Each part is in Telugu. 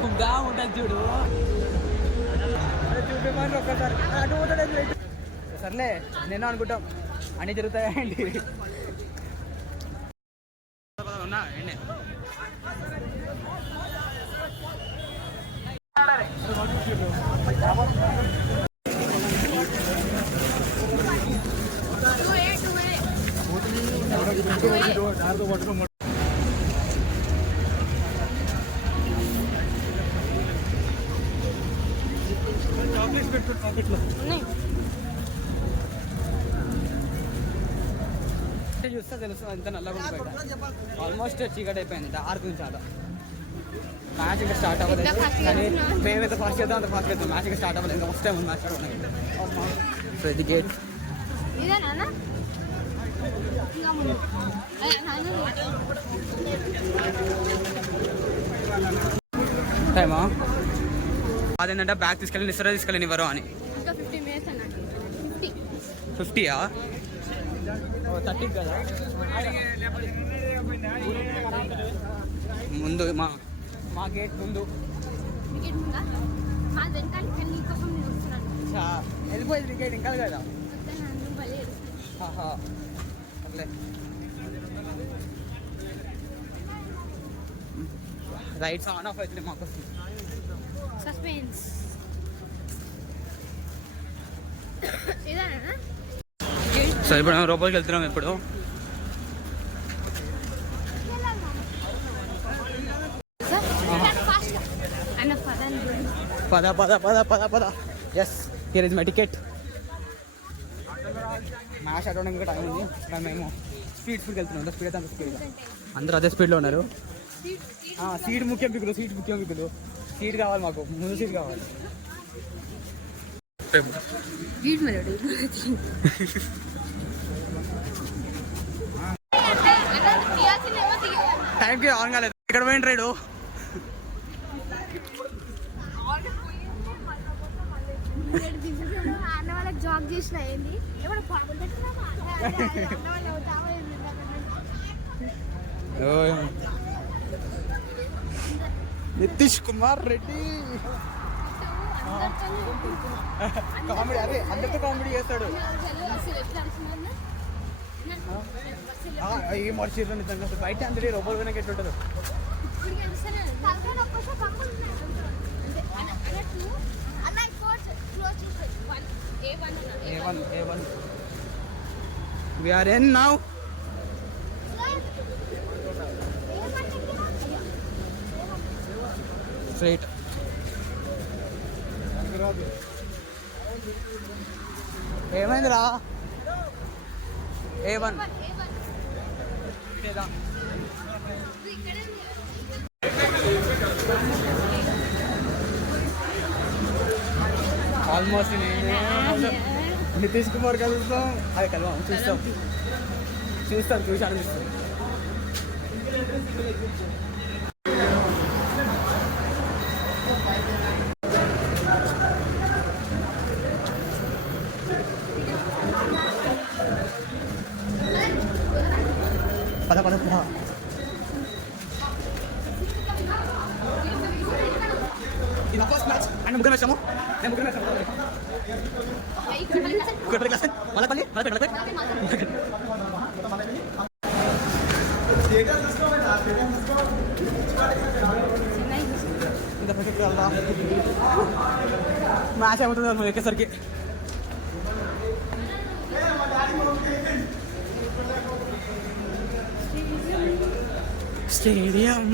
ఫుడ్గా ఉంటుంది చూడు. చూపేమని ఒక్కసారి అటు పోతాడు. సర్లే నేను అనుకుంటాం అన్నీ జరుగుతాయండి. ఉన్నా ఏంటి చూస్తే తెలుసు అంత నల్లగా ఆల్మోస్ట్ చీకటి అయిపోయింది. డార్క్ ఉంది చాలా. మ్యాచ్ ఇంకా స్టార్ట్ అవ్వలేదు కానీ మేము ఎంత ఫాస్ట్ చేద్దాం అంత ఫాస్ట్ చేద్దాం. మ్యాచ్ ఇంకా స్టార్ట్ అవ్వలేదు. ఇంకా ఫస్ట్ టైం ఉంది మ్యాచ్ ఉన్నాయి. సో ఇది గేట్ టైమా అదేంటంటే బ్యాగ్ తీసుకెళ్ళి నిసరా తీసుకెళ్ళి ఇవ్వరు అని. 50యా 30 కదా. ముందు మా గేట్ ముందు వెళ్ళిపోయింది గేట్ ఇంకా కదా. రైట్స్ ఆన్ ఆఫ్ అవుతుంది మాకు. సో ఇప్పుడు మేము లోపలికి వెళ్తున్నాం. ఇప్పుడు పద పద పద పద పద. Yes here is my ticket. Match ఆడడానికి ఇంకా టైం ఉంది. మేము స్పీడ్కి వెళ్తున్నాం. స్పీడ్ అయితే అంత స్పీడ్గా అందరూ అదే స్పీడ్లో ఉన్నారు. సీట్ ముఖ్యం పిక్కులు. సీట్ ముఖ్యం పిక్కులు. సీట్ కావాలి మాకు. ముందు సీట్ కావాలి. టైంకి ఆన్ కాలేదు. ఇక్కడ పోయిన రైడు జాబ్ చేసిన నితీష్ కుమార్ రెడ్డి కామెడీ. అదే అందరితో కామెడీ చేస్తాడు. ఏం మర్చిపోయారు నిజంగా. బయట అందరి రోబోట్ వెనక ఎట్లుంటారు. We are in now. Straight. ఏమైందిరా? A1 ఇదేదా? ఆల్మోస్ట్ నితీష్ కుమార్ కలుస్తాం. అది కలవాం. చూస్తాం చూసి అనిపిస్తాం. పద పద పద. ఇది ఫస్ట్ మ్యాచ్ అండ్ ముగ్గురు వచ్చాము. నేను ముగ్గురు వచ్చాము. క్లాస్ మళ్ళీ పల్లి మ్యాచ్ ఏమవుతుంది ఎక్కేసరికి. స్టేడియం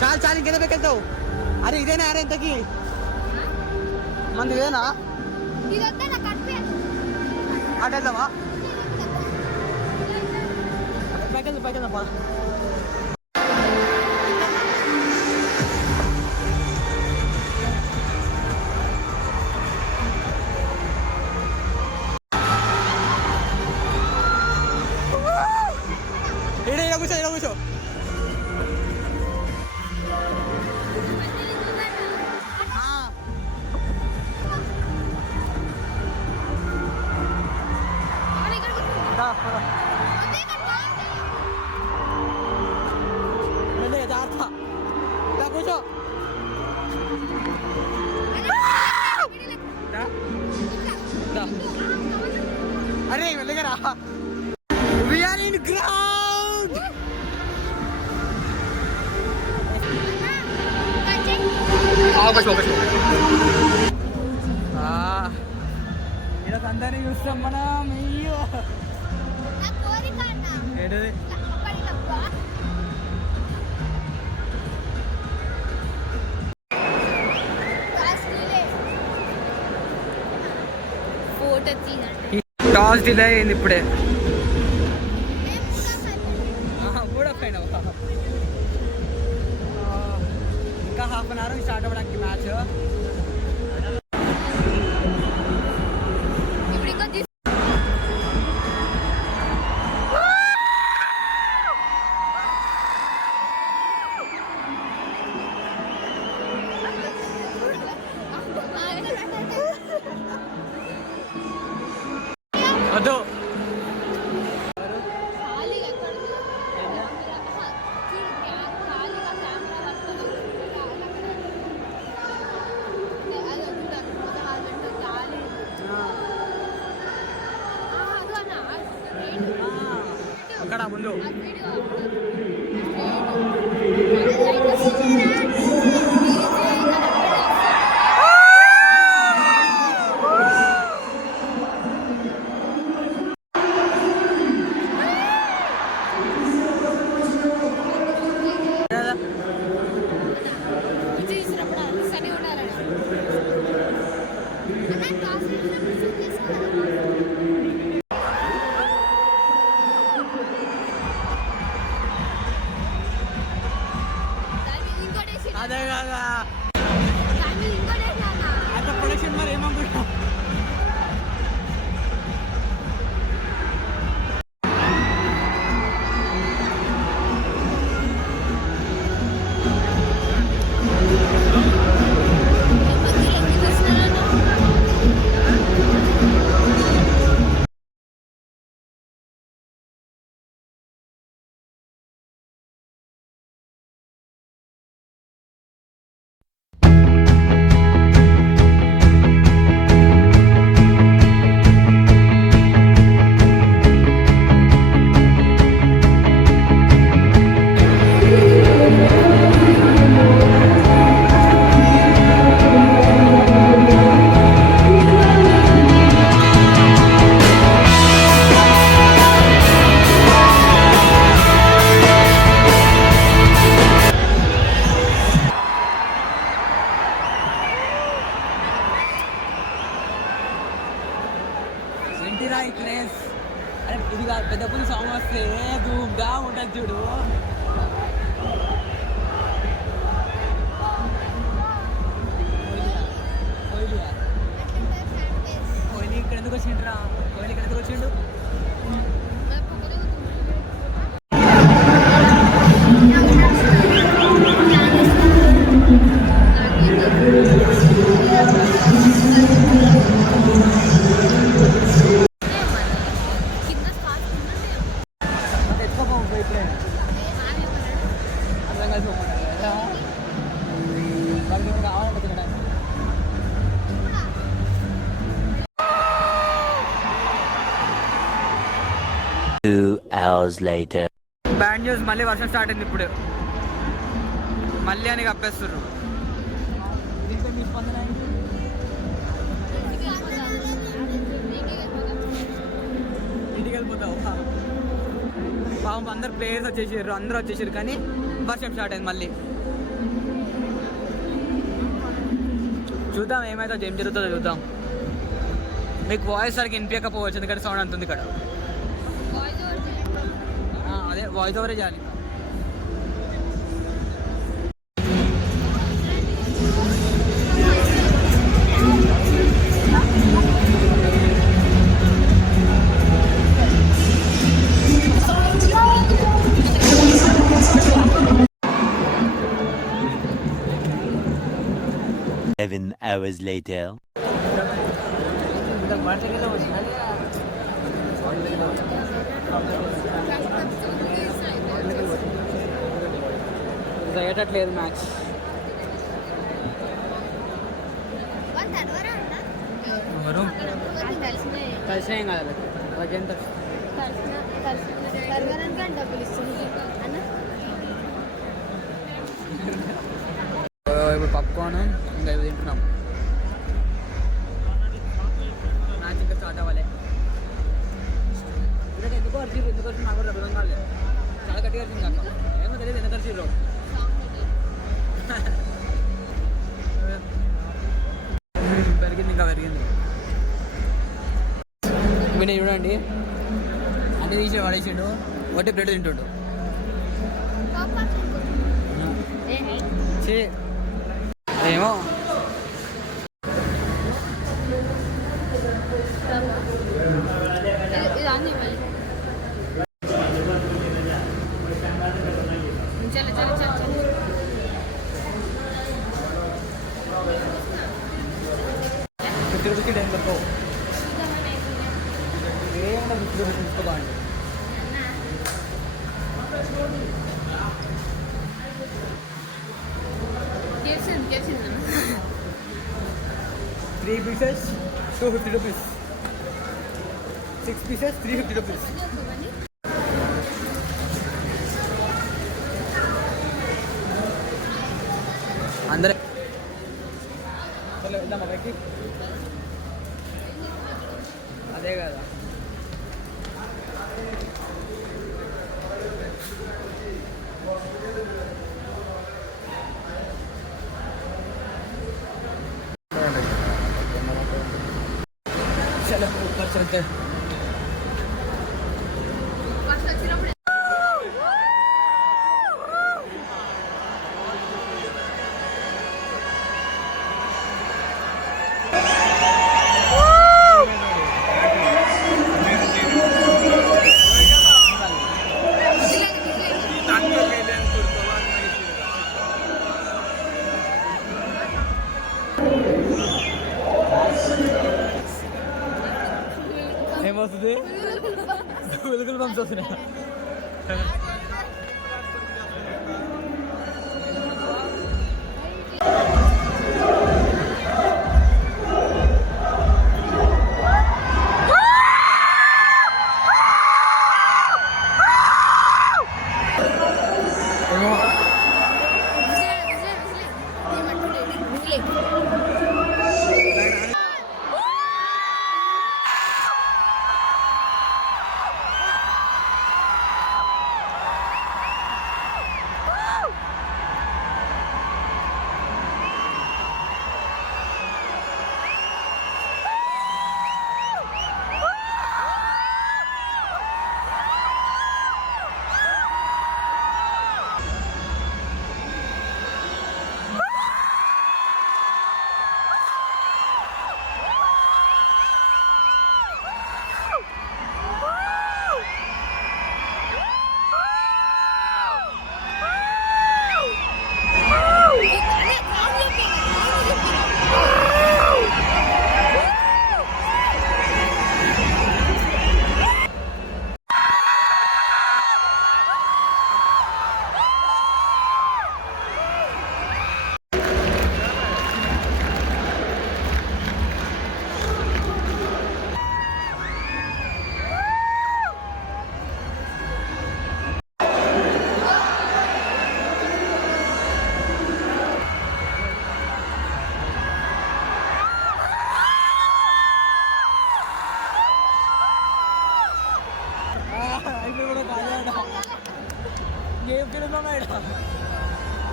చాలు చాలు ఇంకేదో పెకెళ్తావు. అరే ఇదేనా? అరే ఇంతకి మంది ఇదేనా? అటు వెళ్దామా? పైకెళ్దామా? కూర్చో. ఈరోజు అందరినీ చూస్తాం మనం. అయ్యో ఏంటది టాస్ డిలే అయింది ఇప్పుడే. కూడా ఫైన్ ఇంకా హాఫ్ అన్ అవర్ స్టార్ట్ అవ్వడానికి మ్యాచ్. వద్దు అక్కడ ముందు అదే కదా అంత ప్రొడక్షన్ మరి ఏమనుకుంటాం. అరే ఇది పెద్ద పులి సాంగ్ వస్తే దూమ్గా ఉంటుంది చూడు. కోహ్లీ ఇక్కడ ఎందుకు వచ్చిండ్రా? కోహ్లీ ఇక్కడ ఎందుకు వచ్చిండు? బ్యాడ్ న్యూస్, మళ్ళీ వర్షం స్టార్ట్ అయింది ఇప్పుడు. మళ్ళీ అని కప్పేస్తుర్రు. ఇంటికి వెళ్ళిపోతావు పాపం. అందరు ప్లేయర్స్ వచ్చేసారు, అందరూ వచ్చేసారు, కానీ వర్షం స్టార్ట్ అయింది మళ్ళీ. చూద్దాం ఏమైతే ఏం జరుగుతుందో చూద్దాం. మీకు వాయిస్ సరిగ్గా వినిపించకపోవచ్చు ఎందుకంటే సౌండ్ అంతుంది ఇక్కడ. అదే వాయిస్ ఓవరే చేయాలి. hours later. అయ్యేటట్లేదు మ్యాచ్. కలిసినాం కదా రజంత ఇప్పుడు పాప్కార్న్ ఇంకా ఇవి తింటున్నాం. మ్యాచ్ ఇంకా స్టార్ట్ అవ్వాలి. ఎందుకు వచ్చింది నాకు కూడా అర్థం కాలేదు. చాలా గట్టిగా వచ్చింది అక్క, ఏమో తెలియదు ఎందుకు వచ్చిర్రు. పెరిగింది ఇంకా పెరిగింది. వినయ్ చూడండి అన్ని తీసి పడేసిండు, ఒకటి బ్రెడ్ తింటుండు. ఏమో ఏమన్నా తీసుకోబాండి. Three pieces, 250 rupees. 6 pieces, 350 rupees. అందరే వెళ్దామా పైకి? అదే కదా चलो ऊपर चलते हैं. ఏమవుతుంది? వెలుగులు పంప్స్ వస్తున్నాయి.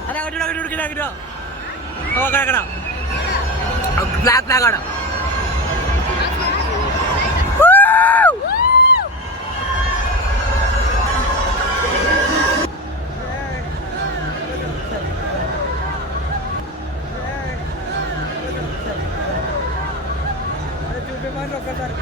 అరే అక్కడ బ్లాక్ బ్లాక్ ఆడ చూపేమని ఒక్కసారి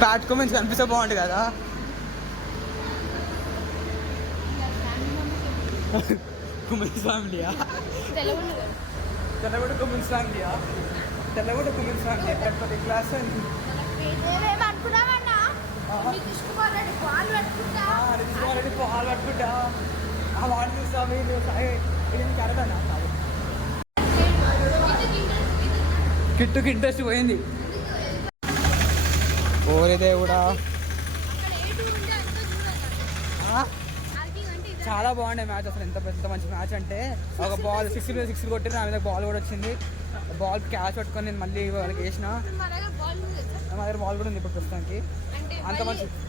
ప్యాట్కో మంచి కనిపిస్తే బాగుంటుంది కదా. కుమేష్ ఫ్యామిలీయా తెల్లగొడకు మున్సాంగియా తెల్లగొడకు మున్సాంగి తిరుపతి క్లాస్ అని ఆల్రెడీ పాలు పట్టుకుంటా ఆ వాడు చూస్తావు కరెక్టా కిట్టుకి ఇంట్రెస్ట్ పోయింది. ఓరేదే కూడా చాలా బాగుండే మ్యాచ్. అసలు ఎంత పెద్ద మంచి మ్యాచ్ అంటే ఒక బాల్ 6 కొట్టి నా మీద బాల్ కూడా వచ్చింది. బాల్ క్యాచ్ పట్టుకొని నేను మళ్ళీ వాళ్ళకి వేసిన. మా దగ్గర బాల్ కూడా ఉంది ఇప్పుడు ప్రస్తుతానికి.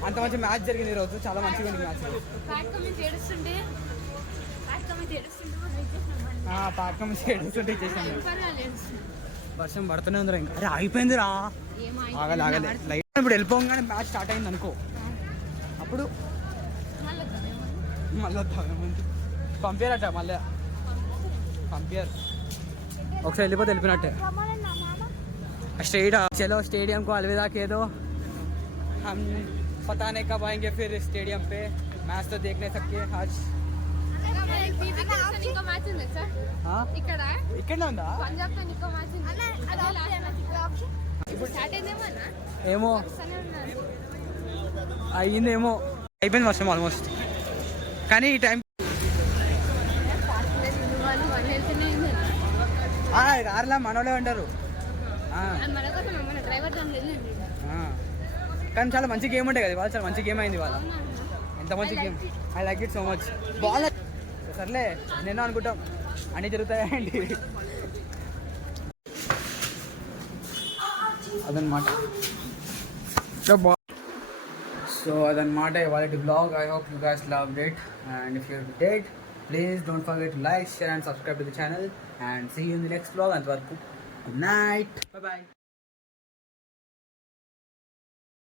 అంత మంచి మ్యాచ్ జరిగింది ఈరోజు. చాలా మంచిగా ఉంది మ్యాచ్. పాకం ఏడుస్తుంటే ఇచ్చేసాను. వర్షం పడుతూనే ఉందిరా ఇంకా. అరే అయిపోయిందిరా. ఆగలే లైట్ ఇప్పుడు వెళ్ళిపోగానే మ్యాచ్ స్టార్ట్ అయింది అనుకో. అప్పుడు మళ్ళీ పంపారట. మళ్ళీ పంపారు. ఒకసారి వెళ్ళిపోతే వెళ్ళిపోయినట్టే. चलो स्टेडियम को अलविदा कह दो. हम पता नहीं कब आएंगे फिर स्टेडियम पे. मैच तो देख नहीं सकते आज. ఇక్కడ ఉందా? ఏమో అయ్యిందేమో. అయిపోయింది వర్షం ఆల్మోస్ట్. కానీ ఈ టైం కార్లా మనోళ్ళే ఉంటారు. కానీ చాలా మంచి గేమ్ ఉండే కదా ఇవాళ. చాలా మంచి గేమ్ అయింది ఇవాళ. ఎంత మంచి game. I like it so much. Ball సర్లే నేను అనుకుంటాం అన్నీ జరుగుతాయండి. అదనమాట. సో అదనమాట ఇవాళ blog. I hope you guys loved it. And if you did, please don't forget to like, share and subscribe to the channel, and see you in the next vlog. Antwaraku good night, bye bye.